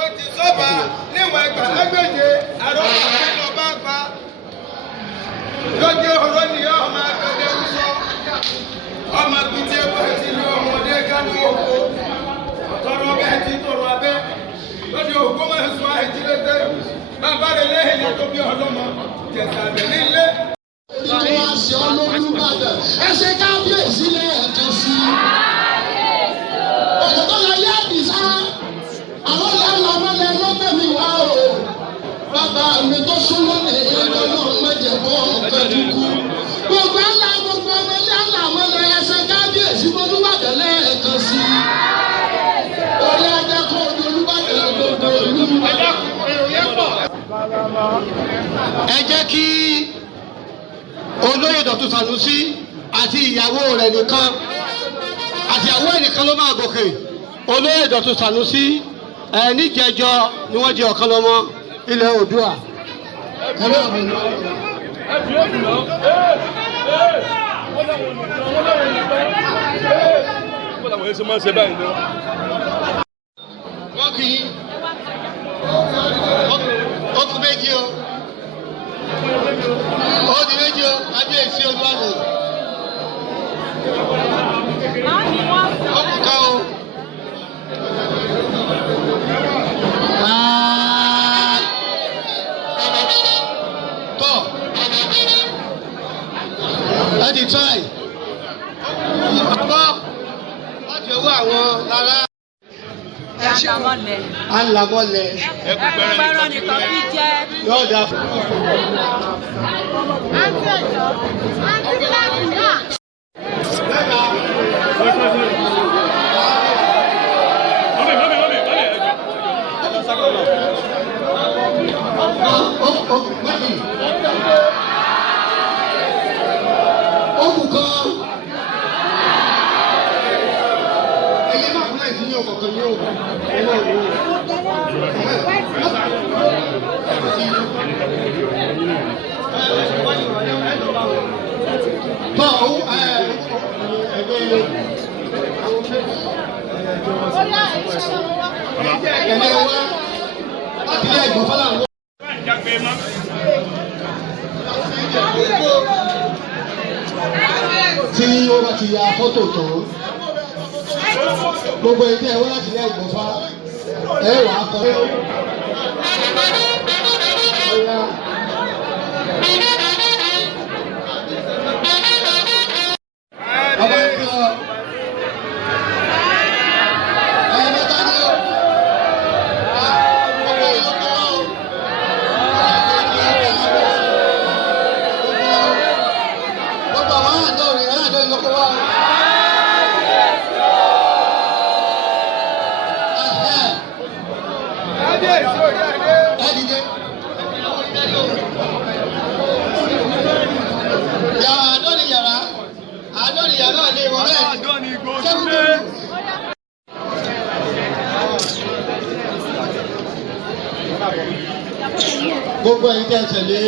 ó ti sọ́ba níwọ̀n ẹgbàlágbèje àrọ́pàá nínú bá pa lójú ọ̀rọ̀ nìyá ọmọ akẹ́kẹ́ ń sọ ọmọ pété bẹ́ẹ̀ ti ní ọmọdé kánú oko tọrọ bẹ́ẹ̀ ti tọrọ abẹ́ lójú ògbó máa ń sọ àìjílété bàbá rẹ̀ lẹ́yìn ní tó bí ọlọ́mọ jẹ̀sà bẹ̀ nílé. Ìjọ àṣẹ Olúbàdàn ẹsẹ̀ kábíyèsí lẹ́ẹ̀kan sí. Òkòtò la yé àdìsá, àwọn ìlànà ọmọdé lọ́bẹ̀ mi wá o. Bàbá mi tó súnmọ́ ní ìlú náà mẹ́jẹ̀bọ́ ọ̀gbẹ́dùkú. Gbogbo ńlá gbogbo ọmọdé ńlá ọmọdé ẹsẹ̀ kábíyèsí Olúbàdàn lẹ́ẹ̀kan sí. Orí ajẹ́kọ̀ọ́ Olúbàdàn gbogbo ìlú. Ẹ jẹ́ kí olóyè Dọ̀tun Sànúsí àti ìyàwó rẹ̀ nìkan àti ìyàwó ẹ̀ nìkan ló máa gòkè. Olóyè Dọ̀tun Sànúsí níjẹjọ ni wọ́n jẹ ọ̀kan lọ́mọ ilẹ̀ Oòduà. Wọ́n kì í ọkùnrin méjì o. Ó di méjì o, kábíyèsí Olúbàdàn. Ọkùnrin ká o. Tọ́ ẹ ti try. Àbọ̀ láti owó àwọn lára. Alamọ́lẹ̀. Ẹgbẹ́rún nìkan bí jẹ́. Yóò dá. Àǹtí ẹ̀jọ̀, àǹtí kíláàsì náà. Tí ó bá ti ya fọ́tò tó gbogbo ẹgbẹ́ ẹ wá láti ilé ìgbọ̀nfà ẹ wà á kọ́. Ọba ìpín ọ. Gbogbo ẹ̀yin tẹ́ tẹ̀lé